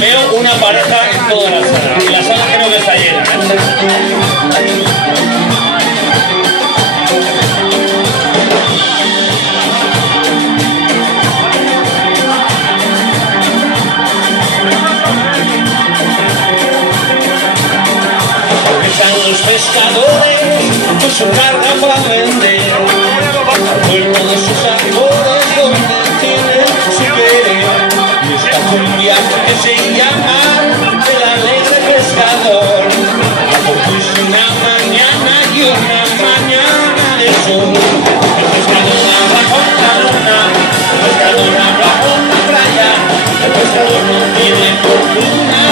Veo una pareja en toda la sala. Y la sala creo que está llena, Están los pescadores con su carga para vender, al puerto de sus amores donde tienen su querer. Y esta cumbia que se llama el alegre pescador, la compuso una mañana y una mañana de sol. El pescador habla con la luna, el pescador habla con la playa, el pescador no tiene fortuna